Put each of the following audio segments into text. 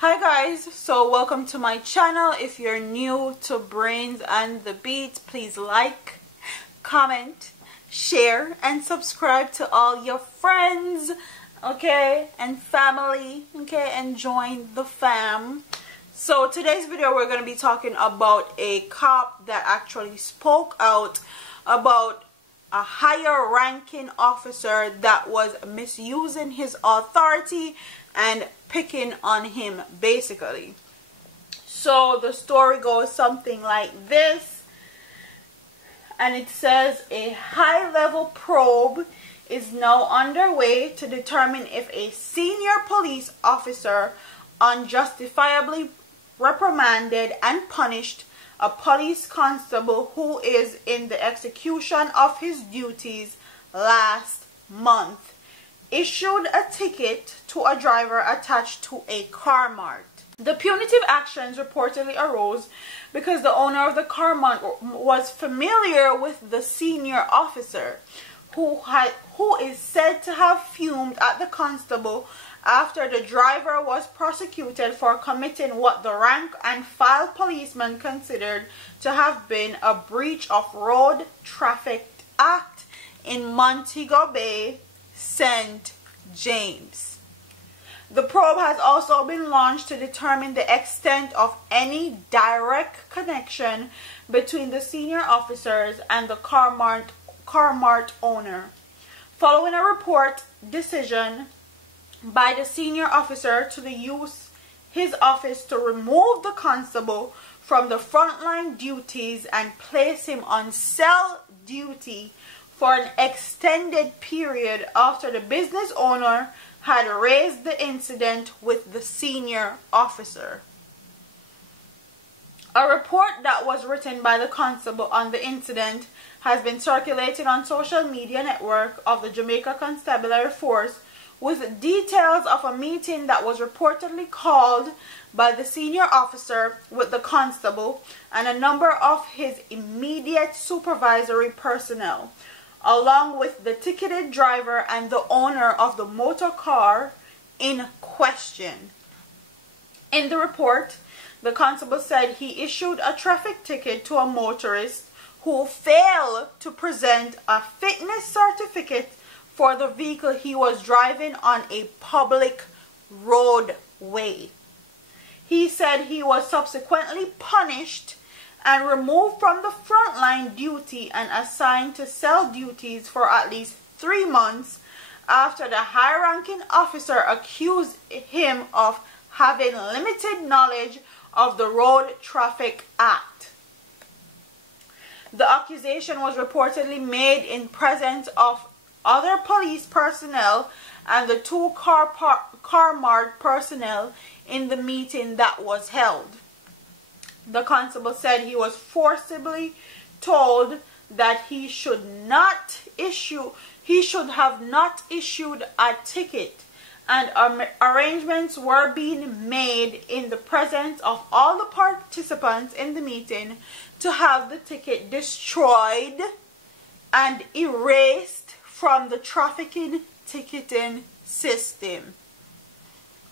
Hi guys, so welcome to my channel. If you're new to Brains and the Beat, please like, comment, share and subscribe to all your friends, okay, and family, okay, and join the fam. So today's video we're going to be talking about a cop that actually spoke out about a higher ranking officer that was misusing his authority and picking on him basically. So the story goes something like this, and it says a high-level probe is now underway to determine if a senior police officer unjustifiably reprimanded and punished a police constable who is in the execution of his duties last month, issued a ticket to a driver attached to a car mart. The punitive actions reportedly arose because the owner of the car mart was familiar with the senior officer, who is said to have fumed at the constable after the driver was prosecuted for committing what the rank and file policeman considered to have been a breach of Road Traffic Act in Montego Bay, St. James. The probe has also been launched to determine the extent of any direct connection between the senior officers and the car mart owner. Following a report decision by the senior officer to use his office to remove the constable from the frontline duties and place him on cell duty for an extended period after the business owner had raised the incident with the senior officer. A report that was written by the constable on the incident has been circulated on social media network of the Jamaica Constabulary Force, with details of a meeting that was reportedly called by the senior officer with the constable and a number of his immediate supervisory personnel, along with the ticketed driver and the owner of the motor car in question. In the report, the constable said he issued a traffic ticket to a motorist who failed to present a fitness certificate for the vehicle he was driving on a public roadway. He said he was subsequently punished and removed from the frontline duty and assigned to cell duties for at least 3 months after the high-ranking officer accused him of having limited knowledge of the Road Traffic Act. The accusation was reportedly made in presence of other police personnel and the 2 car mart personnel in the meeting that was held. The constable said he was forcibly told that he should have not issued a ticket, and arrangements were being made in the presence of all the participants in the meeting to have the ticket destroyed and erased from the trafficking ticketing system.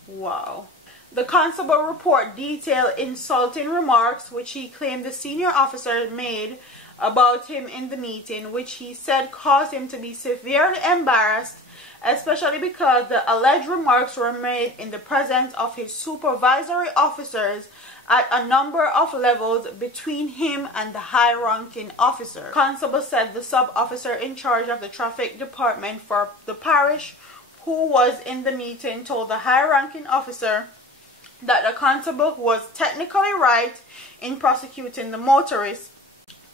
Wow. The constable report detailed insulting remarks which he claimed the senior officer made about him in the meeting, which he said caused him to be severely embarrassed, especially because the alleged remarks were made in the presence of his supervisory officers at a number of levels between him and the high-ranking officer. Constable said the sub-officer in charge of the traffic department for the parish, who was in the meeting, told the high-ranking officer that the constable was technically right in prosecuting the motorist,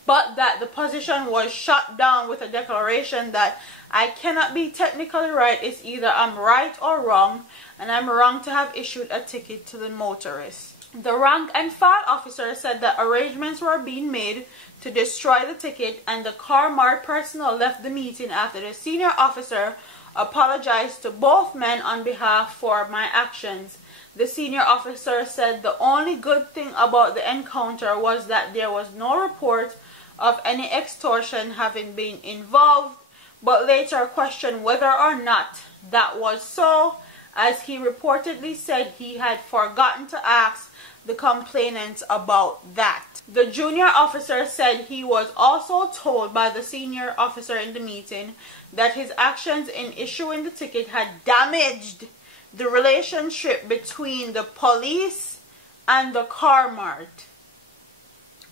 but that the position was shut down with a declaration that I cannot be technically right, it's either I'm right or wrong, and I'm wrong to have issued a ticket to the motorist. The rank and file officer said that arrangements were being made to destroy the ticket, and the car mart personnel left the meeting after the senior officer apologized to both men on behalf for my actions. The senior officer said the only good thing about the encounter was that there was no report of any extortion having been involved, but later questioned whether or not that was so as he reportedly said he had forgotten to ask the complainants about that. The junior officer said he was also told by the senior officer in the meeting that his actions in issuing the ticket had damaged the relationship between the police and the car mart.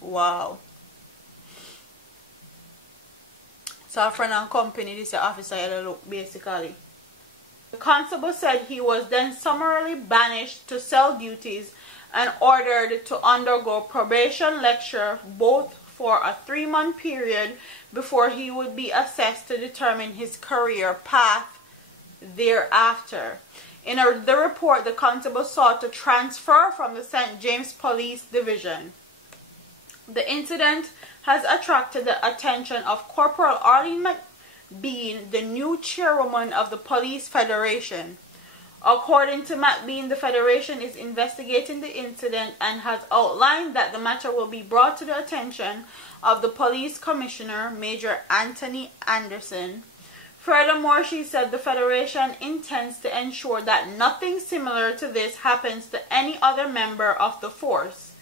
Wow. So a friend and company, this officer had a look basically. The constable said he was then summarily banished to cell duties and ordered to undergo probation lecture, both for a 3-month period before he would be assessed to determine his career path thereafter. In the report, the constable sought to transfer from the St. James Police Division. The incident has attracted the attention of Corporal Arlene McBean, the new chairwoman of the Police Federation. According to McBean, the Federation is investigating the incident and has outlined that the matter will be brought to the attention of the Police Commissioner, Major Anthony Anderson. Furthermore, she said the Federation intends to ensure that nothing similar to this happens to any other member of the force.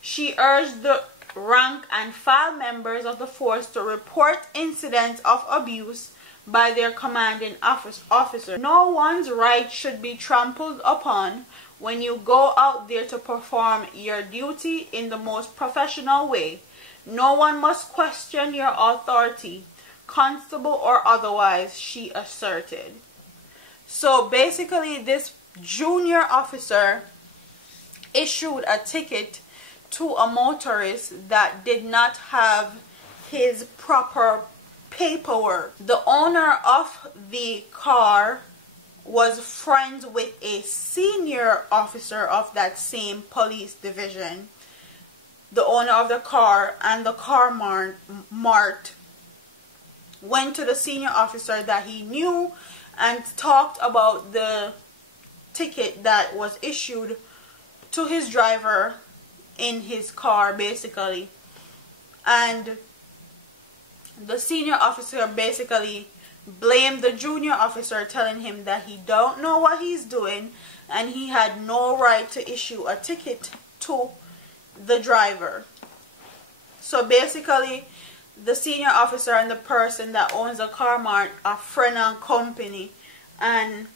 She urged the rank and file members of the force to report incidents of abuse by their commanding officer. No one's right should be trampled upon when you go out there to perform your duty in the most professional way. No one must question your authority, constable or otherwise, she asserted. So basically, this junior officer issued a ticket to a motorist that did not have his proper paperwork. The owner of the car was friends with a senior officer of that same police division. The owner of the car and the car mart went to the senior officer that he knew and talked about the ticket that was issued to his driver in his car basically, and the senior officer basically blamed the junior officer, telling him that he don't know what he's doing and he had no right to issue a ticket to the driver. So basically, the senior officer and the person that owns the car mart are friend and company, and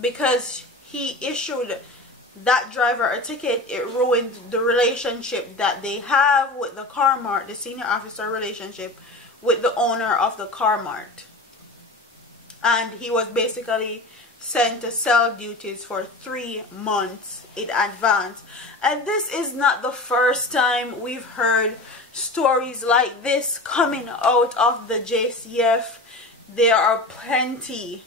because he issued that driver a ticket, it ruined the relationship that they have with the car mart, the senior officer relationship with the owner of the car mart. And he was basically sent to cell duties for 3 months in advance. And this is not the first time we've heard stories like this coming out of the JCF. There are plenty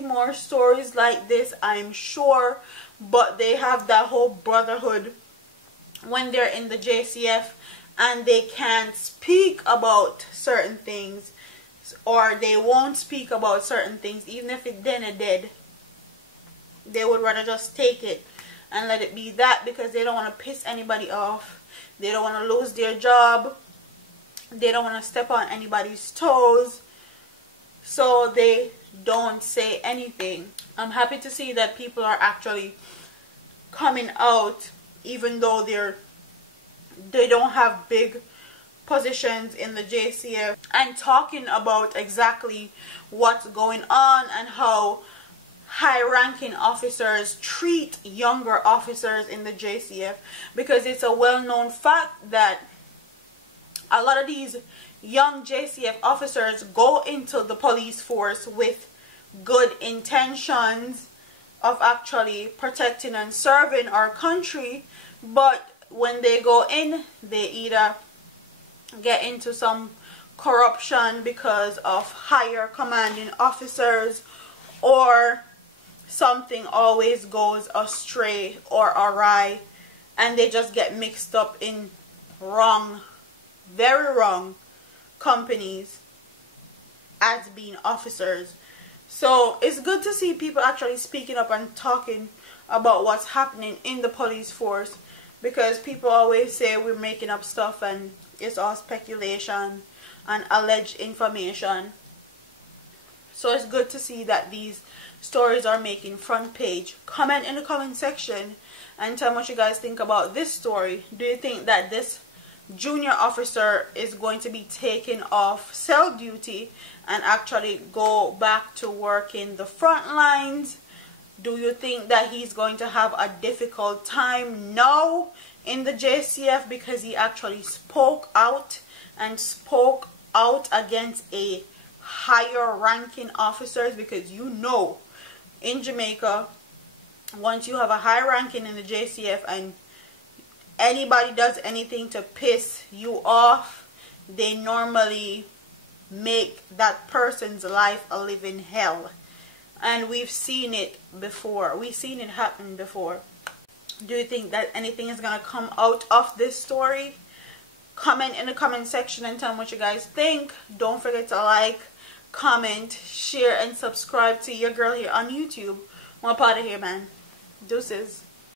more stories like this, I'm sure, but they have that whole brotherhood when they're in the JCF and they can't speak about certain things, or they won't speak about certain things, even if it then it did. They would rather just take it and let it be that, because they don't want to piss anybody off. They don't want to lose their job. They don't want to step on anybody's toes. So they don't say anything. I'm happy to see that people are actually coming out, even though they don't have big positions in the JCF, and talking about exactly what's going on and how high-ranking officers treat younger officers in the JCF, because it's a well-known fact that a lot of these young JCF officers go into the police force with good intentions of actually protecting and serving our country, but when they go in, they either get into some corruption because of higher commanding officers, or something always goes astray or awry and they just get mixed up in wrong, very wrong companies as being officers. So it's good to see people actually speaking up and talking about what's happening in the police force, because people always say we're making up stuff and it's all speculation and alleged information. So it's good to see that these stories are making front page. Comment in the comment section and tell me what you guys think about this story. Do you think that this junior officer is going to be taken off cell duty and actually go back to work in the front lines? Do you think that he's going to have a difficult time now in the JCF because he actually spoke out against a higher ranking officers? Because you know, in Jamaica, once you have a high ranking in the JCF and anybody does anything to piss you off, they normally make that person's life a living hell. And we've seen it before. We've seen it happen before. Do you think that anything is going to come out of this story? Comment in the comment section and tell me what you guys think. Don't forget to like, comment, share, and subscribe to your girl here on YouTube. I'm out of here, man. Deuces.